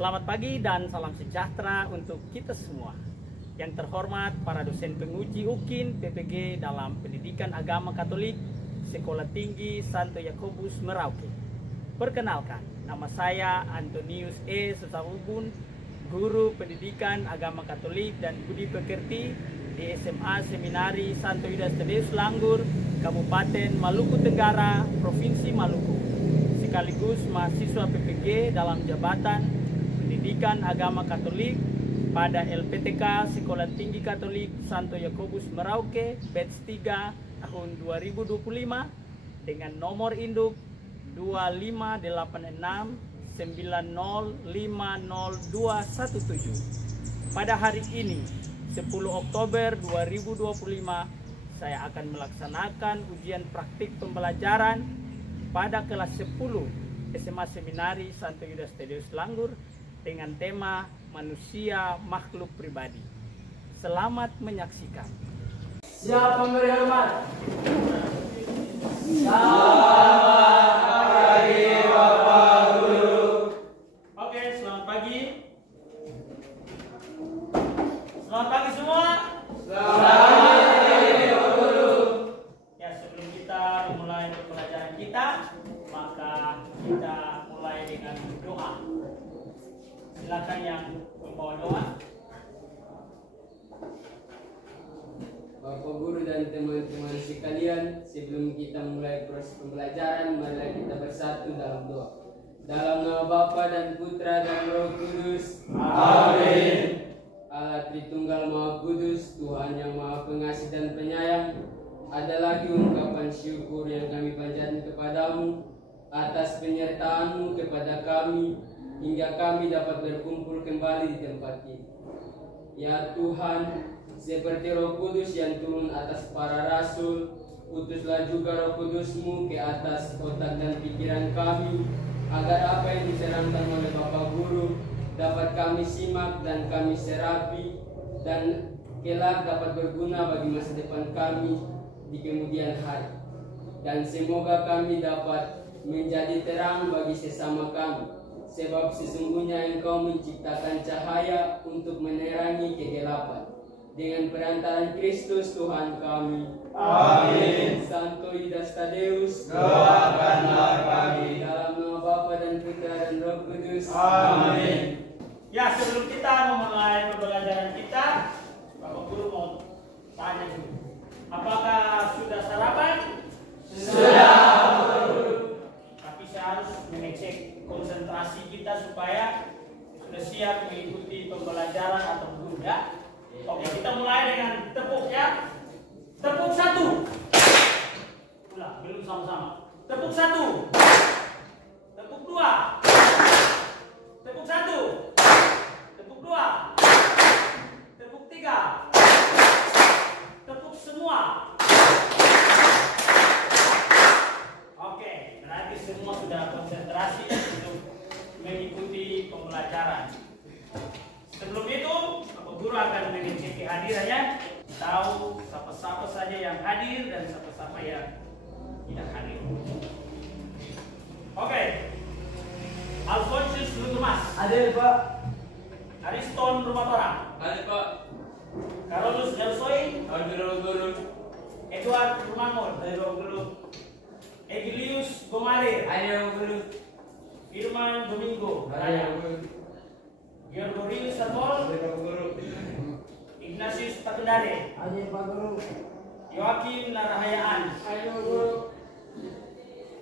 Selamat pagi dan salam sejahtera untuk kita semua. Yang terhormat para dosen penguji UKIN PPG dalam Pendidikan Agama Katolik Sekolah Tinggi Santo Yakobus Merauke. Perkenalkan, nama saya Antonius E. Susahubun, Guru Pendidikan Agama Katolik dan Budi Pekerti di SMA Seminari Santo Yudas Tadeus Langgur, Kabupaten Maluku Tenggara, Provinsi Maluku. Sekaligus mahasiswa PPG dalam jabatan Pendidikan Agama Katolik pada LPTK Sekolah Tinggi Katolik Santo Yakobus Merauke batch 3 tahun 2025 dengan nomor induk 25869050217. Pada hari ini 10 Oktober 2025 saya akan melaksanakan ujian praktik pembelajaran pada kelas 10 SMA Seminari Santo Yudas Tadeus Langgur dengan tema manusia makhluk pribadi. Selamat menyaksikan. Siap pemberi hormat. Selamat pagi Bapak Guru. Oke, selamat pagi. Selamat pagi semua. Selamat pagi Bapak Guru. Ya, sebelum kita memulai pembelajaran kita, maka kita mulai dengan doa. Silakan yang membawa doa. Bapak Guru dan teman-teman sekalian, sebelum kita mulai proses pembelajaran, marilah kita bersatu dalam doa. Dalam nama Bapa dan Putra dan Roh Kudus. Amin. Allah Tritunggal Maha Kudus, Tuhan yang Maha Pengasih dan Penyayang, ada lagi ungkapan syukur yang kami panjatkan kepadamu atas penyertaan-Mu kepada kami hingga kami dapat berkumpul kembali di tempat ini. Ya Tuhan, seperti Roh Kudus yang turun atas para rasul, utuslah juga Roh Kudus-Mu ke atas otak dan pikiran kami, agar apa yang diterangkan oleh Bapak Guru dapat kami simak dan kami serapi, dan kelak dapat berguna bagi masa depan kami di kemudian hari. Dan semoga kami dapat menjadi terang bagi sesama kami, sebab sesungguhnya Engkau menciptakan cahaya untuk menerangi kegelapan. Dengan perantaraan Kristus Tuhan kami. Amin. Santo Yudas Tadeus, doakanlah kami. Dalam nama Bapa dan Putra dan Roh Kudus. Amin. Ya, sebelum kita memulai pembelajaran kita, Bapak Guru mau tanya dulu. Apakah sudah sarapan? Sudah. Tapi saya harus mengecek konsentrasi kita supaya sudah siap mengikuti pembelajaran atau belum, ya. Oke, kita mulai dengan tepuk, ya. Tepuk 1. Ulang, belum sama-sama. Tepuk 1. Tepuk 2. Tepuk 1. Tepuk 2. Tepuk 3. Tepuk semua. Oke, berarti semua sudah konsentrasi untuk mengikuti pembelajaran. Sebelum itu, Bapak Guru akan mengecek kehadirannya, tahu siapa-siapa saja yang hadir dan siapa-siapa yang tidak hadir. Oke. Alfonsius Lutumas. Hadir Pak. Ariston Rumatora. Hadir Pak. Carolus Nelsoy. Hadir Bapak Guru. Edward Rumangon. Hadir Bapak Guru. Egilius Gomarir. Hadir Bapak Guru. Firman Domingo. Hadir Bapak Guru. Georgorius Sarmol. Hadir Bapak Guru. Ignatius Takendare. Hadir Pak Guru. Joakim Narahayaan. Hadir Bapak Guru.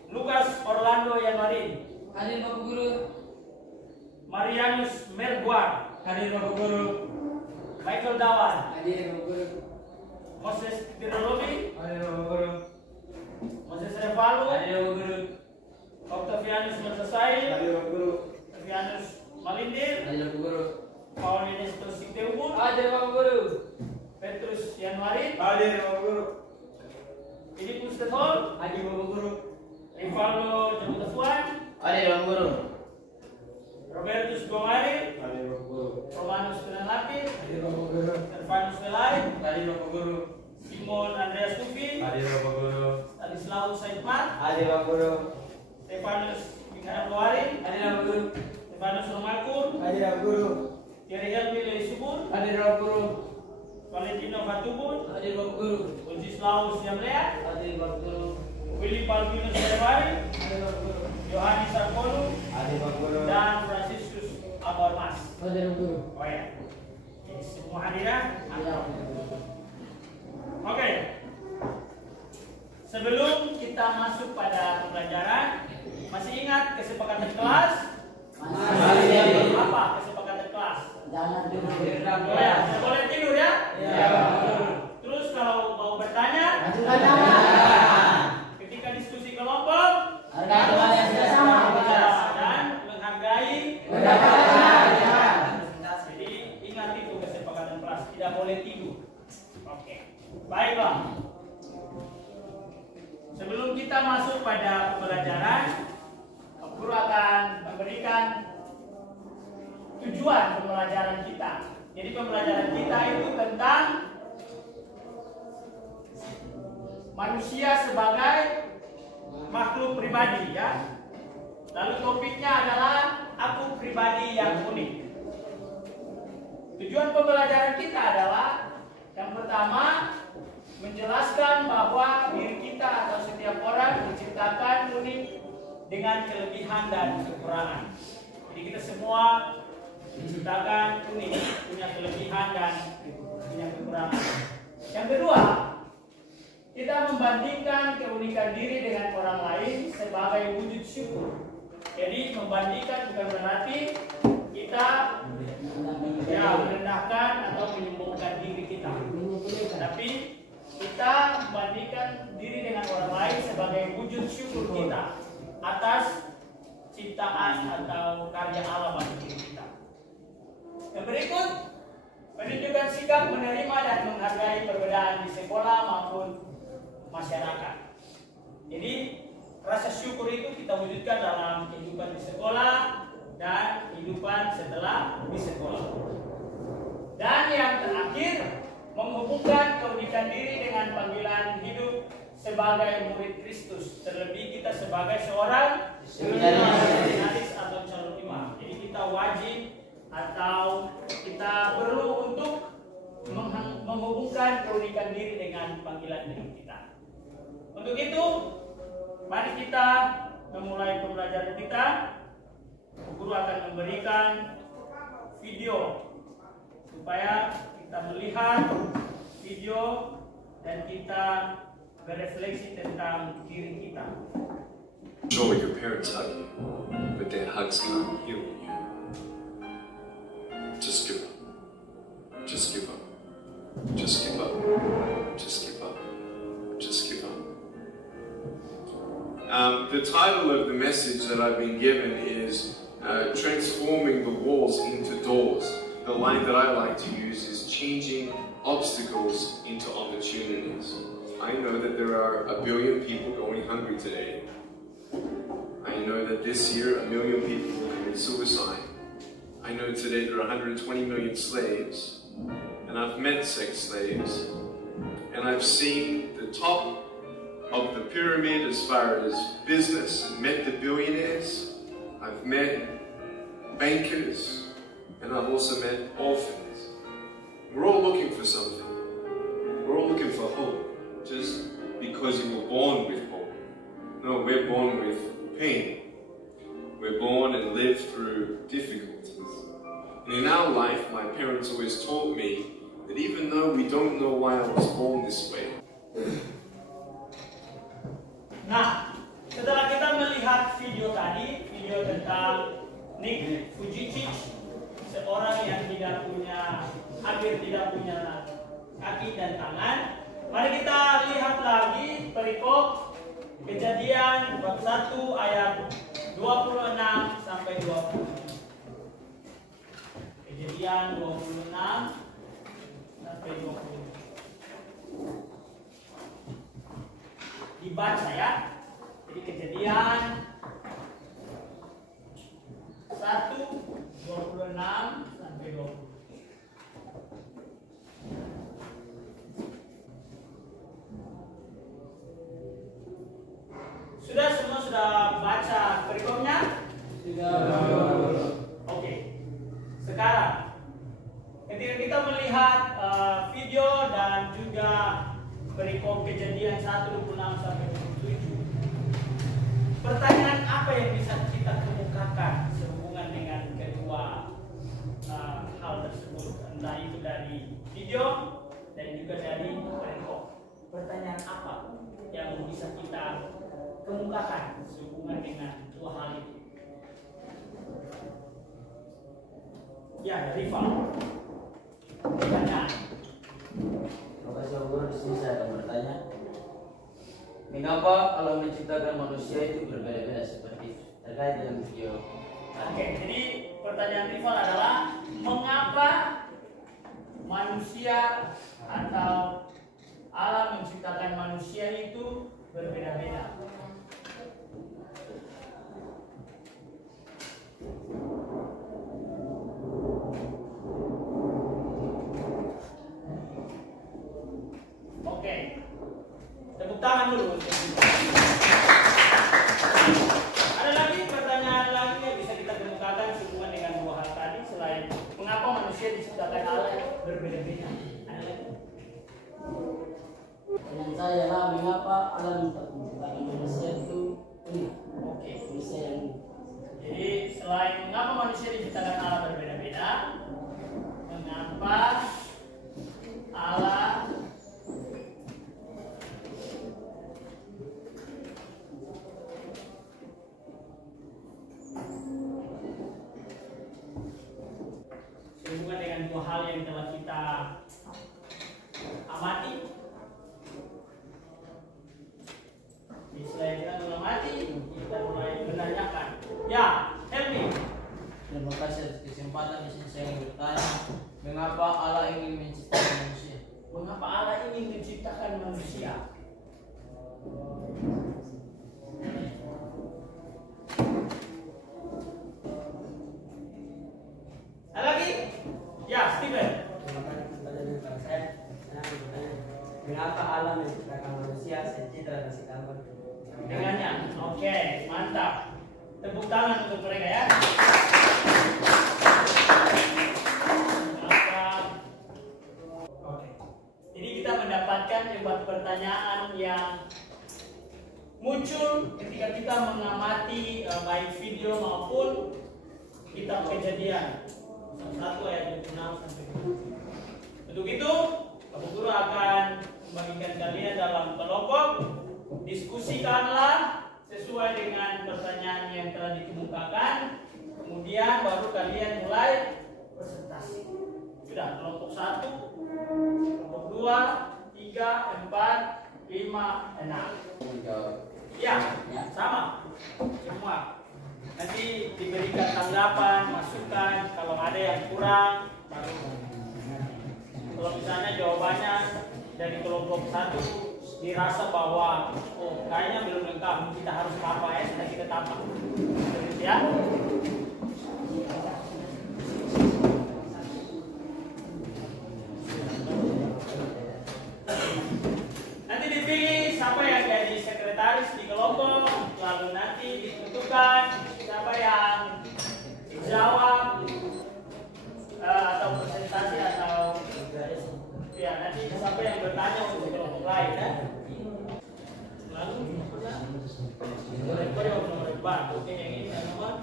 Lukas Orlando Yanmarin. Hadir Bapak Guru. Marianus Merguar. Hadir Bapak Guru. Michael Dawan. Hadir Bapak Guru. Moses Tirolobi. Hadir Bapak Guru. Moses Revalu. Hadir Bapak Guru. Octavianus Metasai. Hadir Bapak Guru. Octavianus Malindir. Hadir Bapak Guru. Paulinus Tositeumun. Hadir Bapak Guru. Petrus Yanmarin. Hadir Bapak Guru. Filipus Tetol. Hadir Bapak Guru. Rivaldo Jamutafuan. Hadir Bapak Guru. Robertus Gomarir. Hadir Bapak Guru. Romanus Penelapin. Hadir Bapak Guru. Servanus Velai. Hadir Bapak Guru. Simon Andreas Tufi. Hadir Bapak Guru. Stanislaus Saidman. Hadir Bapak Guru. Stefanus Mikael Loarin. Hadir Bapak Guru. Stefanus Romakur, Hadir Bapak Guru. Thierry Helmi Leisubur, Hadir Bapak Guru. Valentino Fatubun, Hadir Bapak Guru. Ujislaus Yamlea, Hadir Bapak Guru. Willy Palvinus Serwari, Hadir Bapak Guru. Yohanes Sarpolu, Hadir Bapak Guru. dan Franciscus Abormas. Hadir Bapak Guru. Oh ya, ini semua hadirin. Oke, sebelum kita masuk pada pembelajaran, masih ingat kesepakatan kelas? Masih. Apa kesepakatan kelas? Jangan tidur. Oh ya, tidak boleh tidur ya? Ya. Terus kalau mau bertanya, Ajukan tangan. ketika diskusi kelompok, Harga tuan yang sudah sama. dan menghargai. Jadi ingat itu kesepakatan kelas, tidak boleh tidur. Oke, baiklah. Sebelum kita masuk pada pembelajaran, Pak Guru akan memberikan tujuan pembelajaran kita. Jadi pembelajaran kita itu tentang manusia sebagai makhluk pribadi ya. Lalu topiknya adalah aku pribadi yang unik. Tujuan pembelajaran kita adalah yang pertama menjelaskan bahwa diri kita atau setiap orang diciptakan unik dengan kelebihan dan kekurangan. Jadi kita semua diciptakan unik, punya kelebihan dan punya kekurangan. Yang kedua, kita membandingkan keunikan diri dengan orang lain sebagai wujud syukur. Jadi membandingkan bukan berarti kita merendahkan atau menyombongkan diri kita, tapi kita membandingkan diri dengan orang lain sebagai wujud syukur kita atas ciptaan atau karya Allah bagi diri kita. Yang berikut, menunjukkan sikap menerima dan menghargai perbedaan di sekolah maupun masyarakat. Jadi rasa syukur itu kita wujudkan dalam kehidupan di sekolah dan kehidupan setelah di sekolah. Dan yang terakhir, menghubungkan keunikan diri dengan panggilan hidup sebagai murid Kristus. Terlebih kita sebagai seorang seminaris atau calon imam. Jadi kita wajib atau kita perlu untuk menghubungkan keunikan diri dengan panggilan hidup kita. Untuk itu, mari kita memulai pembelajaran kita. Guru akan memberikan video supaya kita melihat video dan kita berefleksi tentang diri kita. Sure, your parents hug you, but their hugs can't heal you. Just give up. Just give up. Just give up. Just give up. Just give up. The title of the message that I've been given is Transforming the Walls into Doors. The line that I like to use is changing obstacles into opportunities. I know that there are 1 billion people going hungry today. I know that this year 1 million people will commit suicide. I know today there are 120 million slaves, and I've met sex slaves, and I've seen the top of the pyramid as far as business, and met the billionaires. I've met bankers, and I've also met orphans. We're all looking for something. We're all looking for hope, just because you were born with hope. No, we're born with pain. We're born and live through difficulties. And in our life, my parents always taught me that even though we don't know why I was born this way. Nah, setelah kita melihat video tadi, video tentang Nick Vujicic, seorang yang hampir tidak punya kaki dan tangan, mari kita lihat lagi perikop Kejadian bab 1 ayat 26 sampai 20. Kejadian 26 sampai 20. Dibaca ya. Jadi Kejadian 1 26 sampai 20. Sudah semua sudah baca perikopnya? Sudah. lihat video dan juga perikop Kejadian 1:26 sampai 27. Pertanyaan apa yang bisa kita kemukakan sehubungan dengan kedua hal tersebut, entah itu dari video dan juga dari perikop. Pertanyaan apa yang bisa kita kemukakan sehubungan dengan dua hal itu? Ya, Rival. Pertanyaan. Profesor Guru, di sini saya akan bertanya, mengapa Allah menciptakan manusia itu berbeda-beda seperti itu? Terkait dengan video. Oke, jadi pertanyaan Rival adalah mengapa manusia atau Allah menciptakan manusia itu berbeda-beda? Oke, tepuk tangan dulu. Ada lagi pertanyaan lagi yang bisa kita kemukakan sehubungan dengan dua hal tadi selain mengapa manusia diciptakan Allah berbeda-beda? Ada lagi? Pertanyaan saya adalah mengapa Allah menciptakan manusia itu unik? Oke. Manusia yang unik. Jadi selain mengapa manusia diciptakan Allah berbeda-beda, mengapa Allah sehubungan dengan dua hal yang telah kita amati. Setelah kita mengamati, kita mulai menanyakan. Ya, Helmi. Terima kasih atas kesempatan di sini saya ingin bertanya, mengapa Allah ingin menciptakan manusia? Mengapa Allah ingin menciptakan manusia? Ada lagi? Ya, Steven. Terima kasih pertanyaan dari saya. Saya bertanya, mengapa Allah menciptakan manusia secara dan segambar Dengannya. Oke, mantap. Tepuk tangan untuk mereka ya. Mantap. Oke. Jadi kita mendapatkan sebuah pertanyaan yang muncul ketika kita mengamati baik video maupun kitab Kejadian 1 ayat 26 sampai 27. Untuk itu, Bapak Guru akan membagikan kalian dalam kelompok. Diskusikanlah sesuai dengan pertanyaan yang telah dikemukakan. Kemudian baru kalian mulai presentasi. Sudah, kelompok 1, kelompok 2, 3, 4, 5, 6. Ya, sama semua. Nanti diberikan tanggapan, masukan. Kalau ada yang kurang, baru. Kalau misalnya jawabannya dari kelompok 1 dirasa bahwa kayaknya belum lengkap, kita harus tambah ya, sudah kita tambah. Terus ya. Nanti dipilih siapa yang jadi sekretaris di kelompok, lalu nanti ditentukan siapa yang jawab atau presentasi atau ya nanti siapa yang bertanya untuk kelompok lain ya. Lalu nomor ban, oke yang ini nomor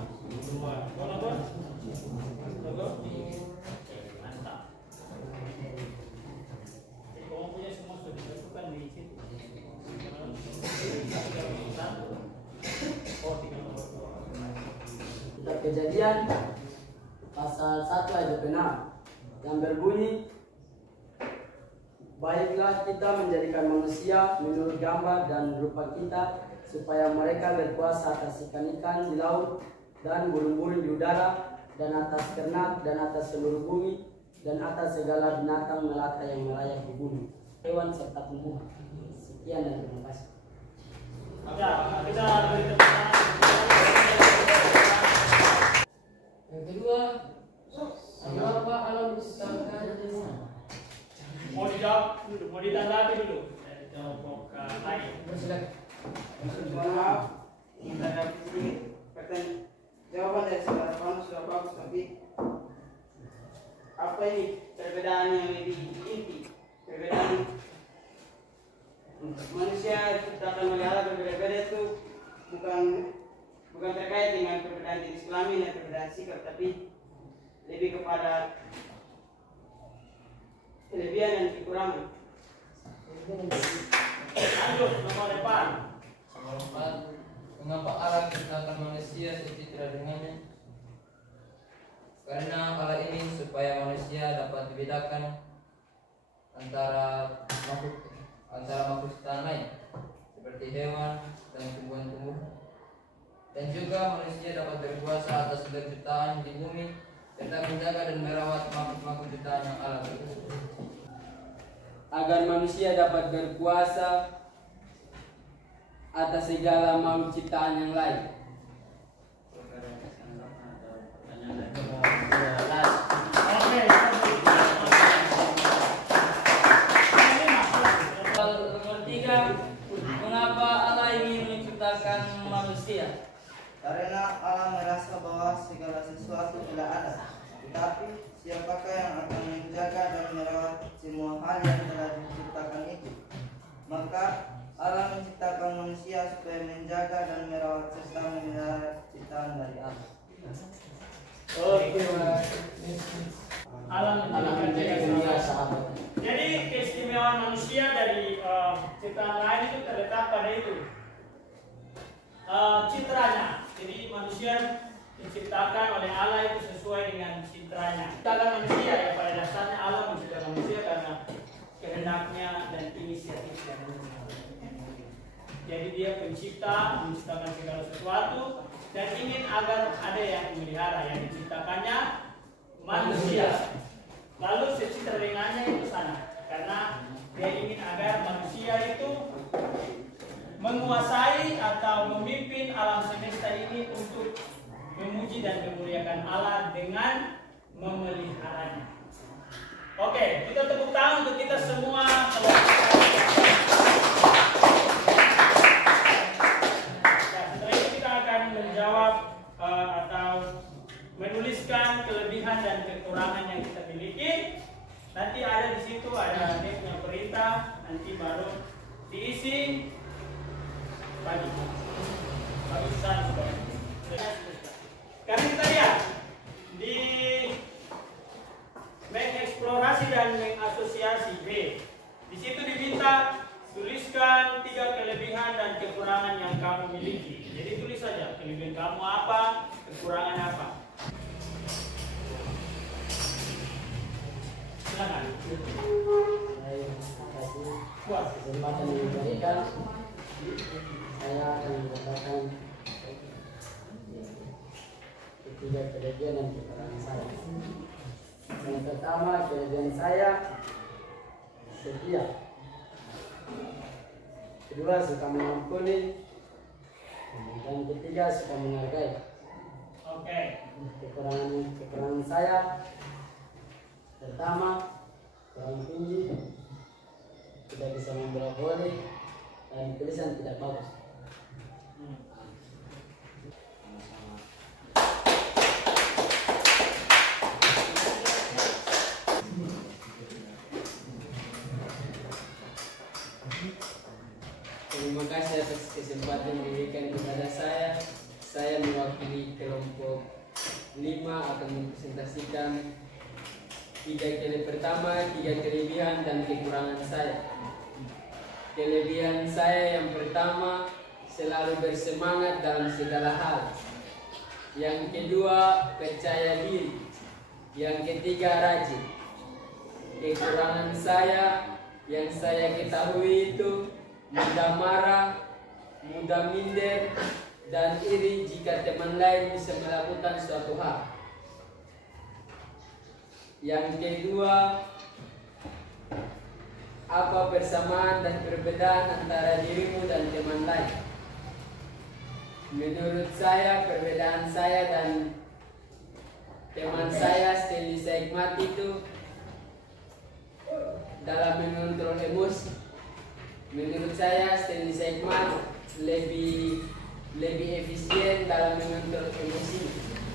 mantap. Jadi kamu punya semua sudah disatukan di situ. Kitab Kejadian pasal 1 ayat 6 yang berbunyi, baiklah kita menjadikan manusia menurut gambar dan rupa kita, supaya mereka berkuasa atas ikan-ikan di laut dan burung-burung di udara dan atas ternak dan atas seluruh bumi dan atas segala binatang melata yang melayang di bumi, hewan serta tumbuhan. Sekian dan terima kasih. Ya, kita beri tepuk tangan. Yang kedua, mengapa Allah menciptakan Mau dijawab dulu, mau ditanggapi dulu dari kelompok lain. Maaf, ada sedikit pertanyaan. Jawaban dari saudara Paulus sudah bagus, tapi apa ini perbedaan yang lebih inti. Perbedaan manusia diciptakan oleh Allah berbeda-beda itu bukan terkait dengan perbedaan jenis kelamin dan perbedaan sikap, tapi lebih kepada kelebihan dan kekurangan. Lanjut nomor depan. Nomor 4. Mengapa Allah menciptakan manusia secitra dengannya? Karena Allah ingin supaya manusia dapat dibedakan antara makhluk ciptaan lain seperti hewan dan tumbuhan-tumbuhan, dan juga manusia dapat berkuasa atas segala ciptaan di bumi serta menjaga dan merawat makhluk-makhluk ciptaan yang Allah beri. Agar manusia dapat berkuasa atas segala makhluk ciptaan yang lain. Nomor 3, mengapa Allah ingin menciptakan manusia? Karena Allah merasa bahwa segala sesuatu telah ada, tetapi siapakah yang akan menjaga dan merawat semua hal yang telah diciptakan itu? Maka Allah menciptakan manusia supaya menjaga dan merawat serta memelihara ciptaan dari Allah. Allah menjadikan manusia. Jadi keistimewaan manusia dari ciptaan lain itu terletak pada itu, citranya. Jadi manusia diciptakan oleh Allah itu sesuai dengan citranya. Ciptakan manusia ya, pada dasarnya Allah menciptakan manusia karena kehendaknya dan inisiatifnya. Jadi dia pencipta, menciptakan segala sesuatu dan ingin agar ada yang memelihara, yang diciptakannya manusia. Lalu secitra dengannya itu sana, karena dia ingin agar manusia itu menguasai atau memimpin alam semesta ini untuk memuji dan memuliakan Allah dengan memeliharanya. Oke, kita tepuk tangan untuk kita semua. Setelah itu kita akan menjawab atau menuliskan kelebihan dan kekurangan yang kita miliki. Nanti ada di situ, ada dia punya perintah, nanti baru diisi pagi sana supaya. Karena kita lihat di mengeksplorasi dan mengasosiasi B, di situ diminta tuliskan 3 kelebihan dan kekurangan yang kamu miliki. Jadi tulis saja kelebihan kamu apa, kekurangan apa. Silakan. Buat kesempatan yang diberikan, saya akan mengatakan 3 kelebihan dan kekurangan saya. Yang pertama, kelebihan saya setia. Kedua, suka mengampuni. Dan ketiga, suka menghargai. Oke. Kekurangan saya pertama, kurang tinggi, tidak bisa membawa volley, dan tulisan tidak bagus. Terima kasih atas kesempatan yang diberikan kepada saya. Saya mewakili kelompok 5 akan mempresentasikan 3 kelebihan dan kekurangan saya. Kelebihan saya yang pertama, selalu bersemangat dalam segala hal. Yang kedua, percaya diri. Yang ketiga, rajin. Kekurangan saya yang saya ketahui itu mudah marah, mudah minder, dan iri jika teman lain bisa melakukan suatu hal. Yang kedua, apa persamaan dan perbedaan antara dirimu dan teman lain? Menurut saya, perbedaan saya dan teman saya Stanley Saikmat itu dalam mengontrol emosi. Menurut saya Stanley Saikmat lebih efisien dalam mengontrol emosi,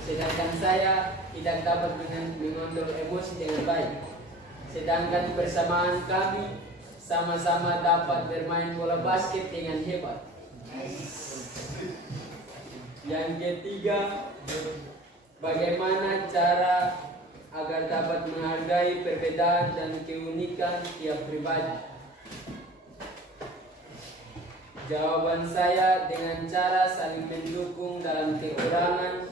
sedangkan saya tidak dapat mengontrol emosi dengan baik. sedangkan bersamaan kami sama-sama dapat bermain bola basket dengan hebat. Yang ketiga, bagaimana cara agar dapat menghargai perbedaan dan keunikan tiap pribadi? Jawaban saya dengan cara saling mendukung dalam kekurangan,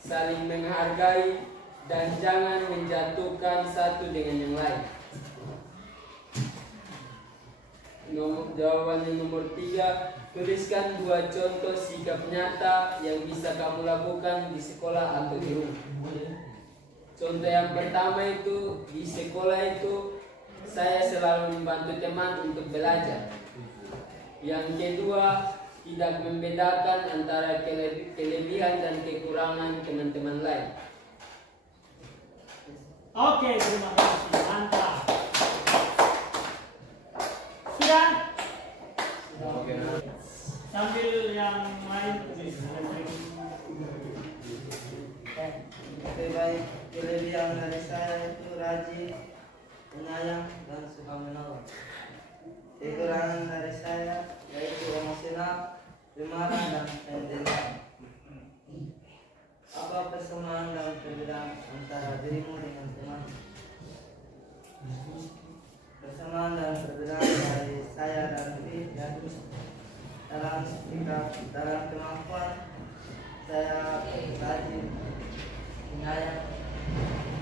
saling menghargai, dan jangan menjatuhkan satu dengan yang lain. Jawaban yang nomor 3, tuliskan 2 contoh sikap nyata yang bisa kamu lakukan di sekolah atau di rumah. Contoh yang pertama itu, di sekolah itu saya selalu membantu teman untuk belajar. Yang kedua, tidak membedakan antara kelebihan dan kekurangan teman-teman lain. Oke, terima kasih. Mantap. Sudah? Oke. Sambil yang lain tulis. Lebih baik kelebihan dari saya itu rajin, penyayang, dan suka menolong. Kekurangan dari saya yaitu emosional, pemarah, dan pendiam. Apa persamaan dan perbedaan antara dirimu dengan teman? Persamaan dan perbedaan dari saya dan diri yaitu dalam sikap, dalam kemampuan saya rajin, penyayang,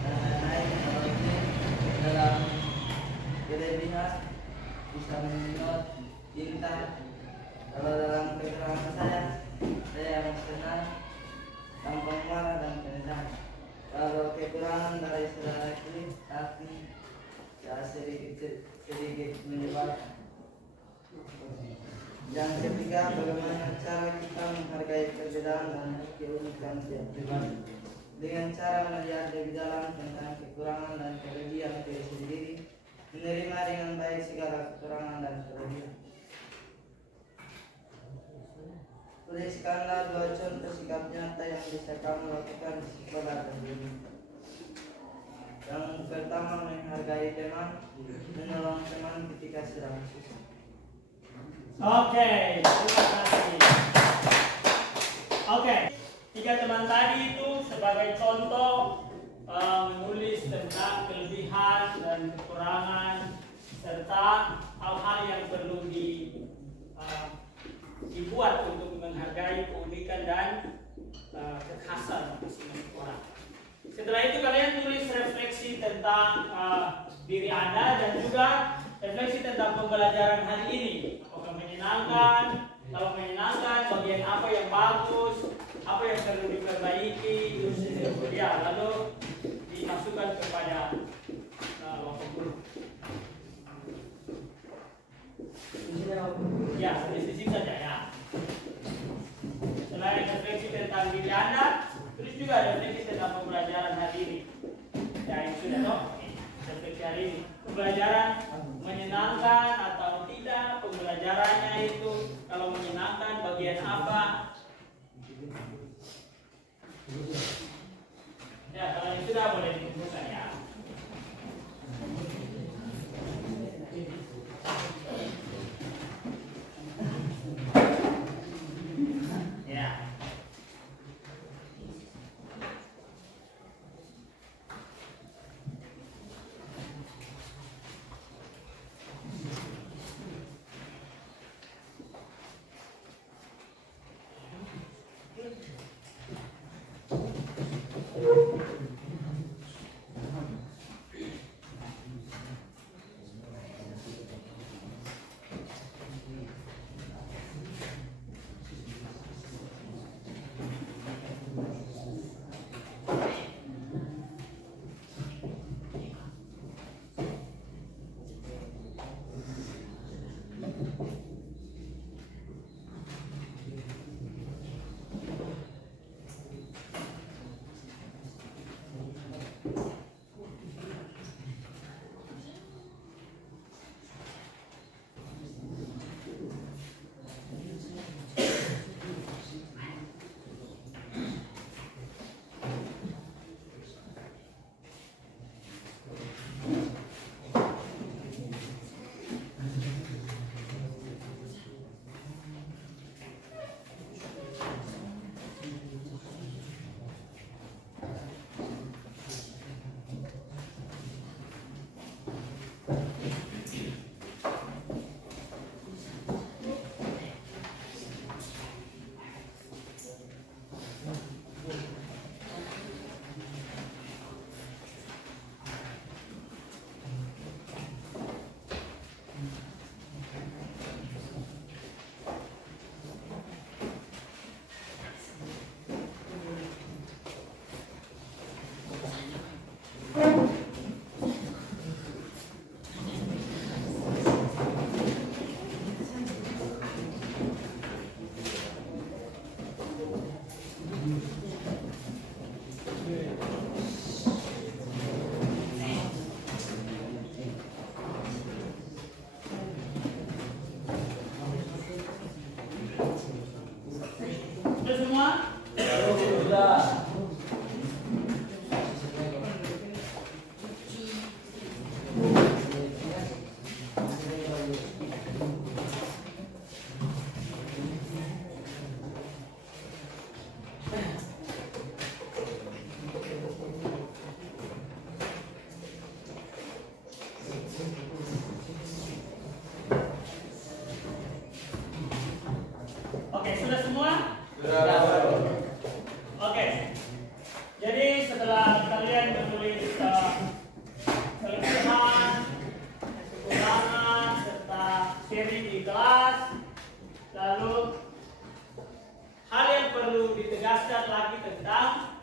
dan lain-lain. Kalau ini dalam kelebihan bisa menyedot cinta. Kalau dalam kekurangan saya emosional, gampang marah, dan pendam. Kalau kekurangan dari saudara kiri, tapi ya sedikit menyebalkan. Yang ketiga, bagaimana cara kita menghargai perbedaan dan keunikan tiap pribadi dengan cara melihat lebih dalam tentang kekurangan dan kelebihan diri sendiri, menerima dengan baik segala kekurangan dan kelebihan. Tuliskanlah 2 contoh sikap nyata yang bisa kamu lakukan di sekolah dan di rumah. Yang pertama, menghargai teman, menolong teman ketika sedang susah. Oke, terima kasih. Oke, 3 teman tadi itu sebagai contoh menulis tentang kelebihan dan kekurangan serta hal-hal yang perlu dibuat untuk menghargai keunikan dan kekhasan masing-masing orang. Setelah itu kalian tulis refleksi tentang diri Anda dan juga refleksi tentang pembelajaran hari ini. Apakah menyenangkan? Kalau menyenangkan, bagian apa yang bagus? Apa yang perlu diperbaiki? Ya, lalu dimasukkan kepada Bapak Guru. Ya, sisi saja ya. Selain refleksi tentang diri Anda, terus juga refleksi tentang pembelajaran hari ini. Ya, ini sudah toh. Refleksi hari ini. Pembelajaran menyenangkan atau tidak? Pembelajarannya itu kalau menyenangkan bagian apa? Ya, kalau ini sudah boleh dikumpulkan ya. Sudah semua? Sudah. Oke, sudah semua? Sudah. Oke. Jadi setelah kalian menulis kelemahan, kekurangan serta seri di kelas, lalu hal yang perlu ditegaskan lagi tentang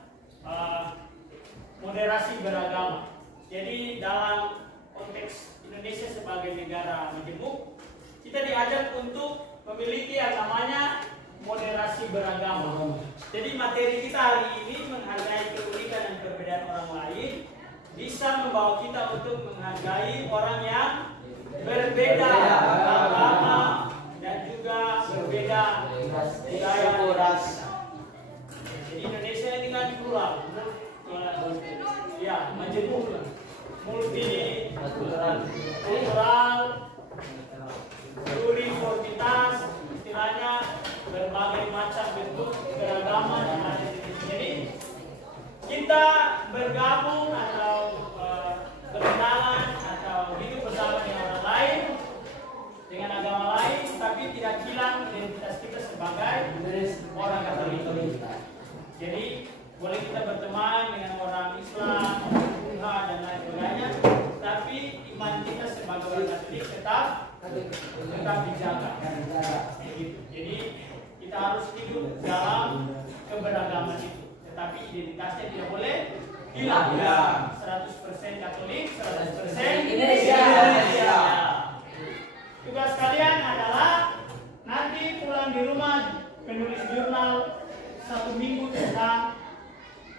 moderasi beragama. Jadi dalam konteks Indonesia sebagai negara majemuk, kita diajak untuk memiliki yang namanya moderasi beragama. Jadi materi kita hari ini menghargai keunikan dan perbedaan orang lain, bisa membawa kita untuk menghargai orang yang berbeda agama dan juga berbeda budaya. Jadi Indonesia ini kan plural, ya majemuk, multikultural, pluriformitas, istilahnya berbagai macam bentuk keragaman yang ada di sini. Jadi kita bergabung atau berkenalan atau hidup bersama dengan orang lain, dengan agama lain, tapi tidak hilang identitas kita sebagai orang Katolik. Jadi boleh kita berteman dengan orang Islam, orang Buddha dan lain sebagainya, tapi iman kita sebagai orang Katolik tetap dijaga. Gitu. Jadi kita harus hidup dalam keberagaman itu, tetapi identitasnya tidak boleh hilang. 100% Katolik, 100% Indonesia. Tugas kalian adalah nanti pulang di rumah penulis jurnal 1 minggu tentang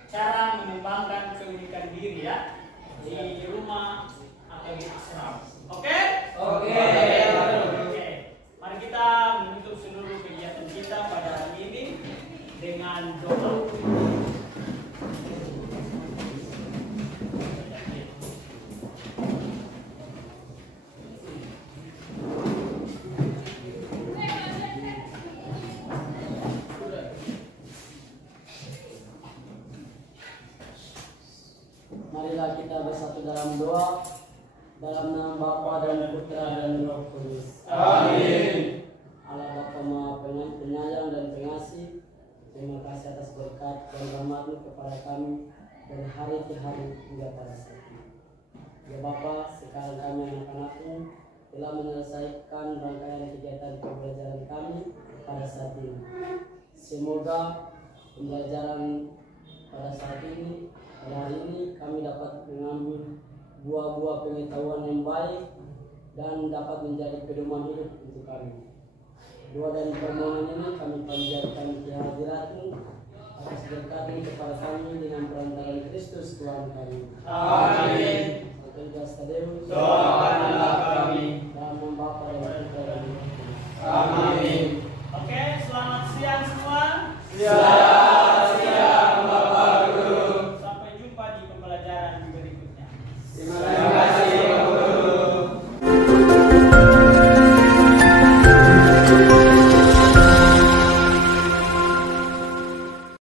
cara mengembangkan keunikan diri ya di rumah atau di asrama. Oke? Oke. Mari kita menutup seluruh kegiatan kita pada hari ini dengan doa. Marilah kita bersatu dalam doa. Dalam nama Bapa dan Putra dan Roh Kudus. Amin. Allah Bapa Maha Penyayang dan Pengasih, terima kasih atas berkat dan rahmat-Mu kepada kami dari hari ke hari hingga pada saat ini. Ya Bapa, sekarang kami anak-anak-Mu telah menyelesaikan rangkaian kegiatan pembelajaran kami pada saat ini. Semoga pembelajaran pada saat ini, pada hari ini kami dapat mengambil buah-buah pengetahuan yang baik dan dapat menjadi pedoman hidup untuk kami. Doa dan permohonan ini kami panjatkan kehadirat-Mu atas berkat-Mu kepada kami dengan perantaraan Kristus Tuhan kami. Amin. Doakanlah kami. Dalam nama Bapa dan Putra dan Roh Kudus. Amin.